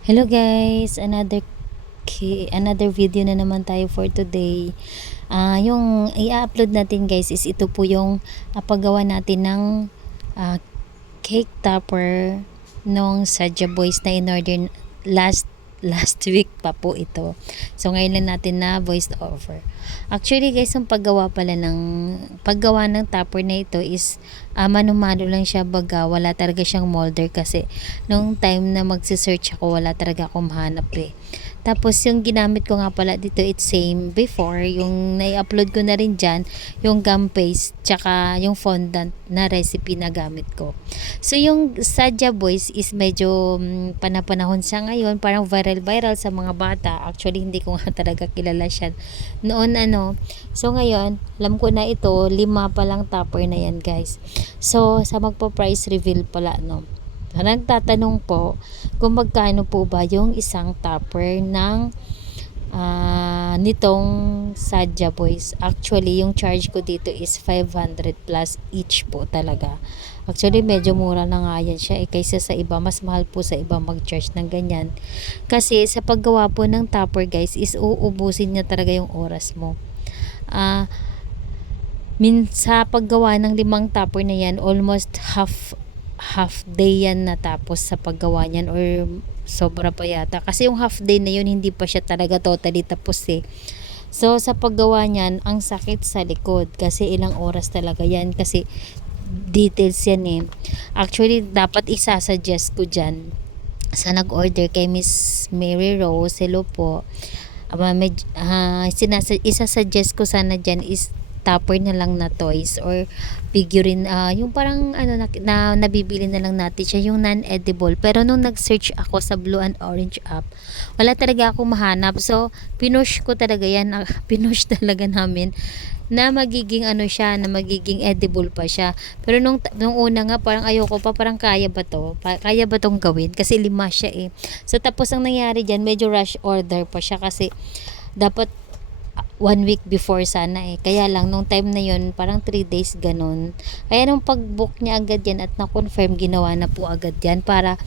Hello guys, another video na naman tayo for today. Yung i-upload natin guys is ito po yung paggawa natin ng ah, cake topper nung Sadya Boys na in-order last last week pa po ito. So ngayon lang natin na voice over. Actually guys, ang paggawa ng topper na ito is mano-mano lang siya, baga wala talaga siyang molder kasi nung time na magse-search ako wala talaga akong mahanap eh. Tapos yung ginamit ko nga pala dito, it's same before, yung nai-upload ko na rin dyan, yung gum paste, tsaka yung fondant na recipe na gamit ko. So yung Sadya Boys is medyo panapanahon siya ngayon, parang viral sa mga bata. Actually hindi ko nga talaga kilala siya noon So ngayon, alam ko na ito, 5 pa lang topper na yan guys. So sa magpo-price reveal pala nagtatanong po kung magkano po ba yung isang topper ng nitong Sadya Boys. Actually, yung charge ko dito is 500 plus each po talaga. Actually, medyo mura na nga yan siya kaysa sa iba. Mas mahal po sa iba mag-charge ng ganyan. Kasi sa paggawa po ng topper guys is uubusin niya talaga yung oras mo. Sa paggawa ng 5 topper na yan, almost half day yan natapos sa paggawa niyan, or sobra pa yata kasi yung half day na yun hindi pa siya talaga totally tapos eh. So sa paggawa niyan, ang sakit sa likod kasi ilang oras talaga yan, kasi details yan eh. Actually dapat isasuggest ko dyan sa nag-order kay Miss Mary Rose, hello po. Isasuggest ko sana dyan is topper na lang na toys or figurine, yung parang nabibili na lang natin siya, yung non-edible. Pero nung nag-search ako sa Blue and Orange app, wala talaga ako mahanap. So pinush ko talaga yan, pinush talaga namin na magiging siya, na magiging edible pa siya. Pero nung una nga parang ayoko pa, parang kaya ba to? Kaya ba tong gawin? Kasi 5 siya eh. So tapos ang nangyari diyan, medyo rush order pa siya kasi dapat 1 week before sana eh. Kaya lang nung time na yon parang 3 days ganun. Kaya nung pag-book niya agad yan at na-confirm, ginawa na po agad yan para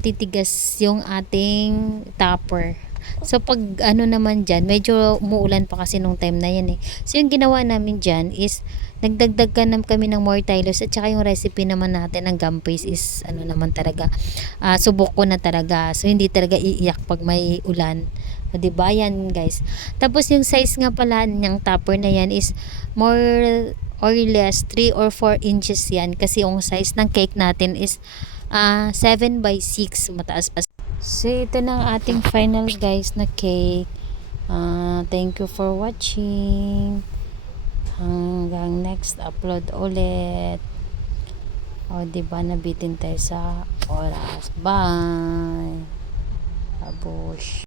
titigas yung ating topper. So pag naman dyan, medyo umuulan pa kasi nung time na yan eh. So yung ginawa namin dyan is nagdagdag kami ng more tylose, at saka yung recipe naman natin ng gum paste is naman talaga, subok ko na talaga. So hindi talaga iiyak pag may ulan. O, diba yan guys. Tapos yung size nga pala ng topper na yan is more or less 3 or 4 inches yan, kasi yung size ng cake natin is 7 by 6, mataas pa. So ito na ang ating final guys na cake. Thank you for watching. Hanggang next upload ulit. O diba, nabitin tayo sa oras. Bye. Babush.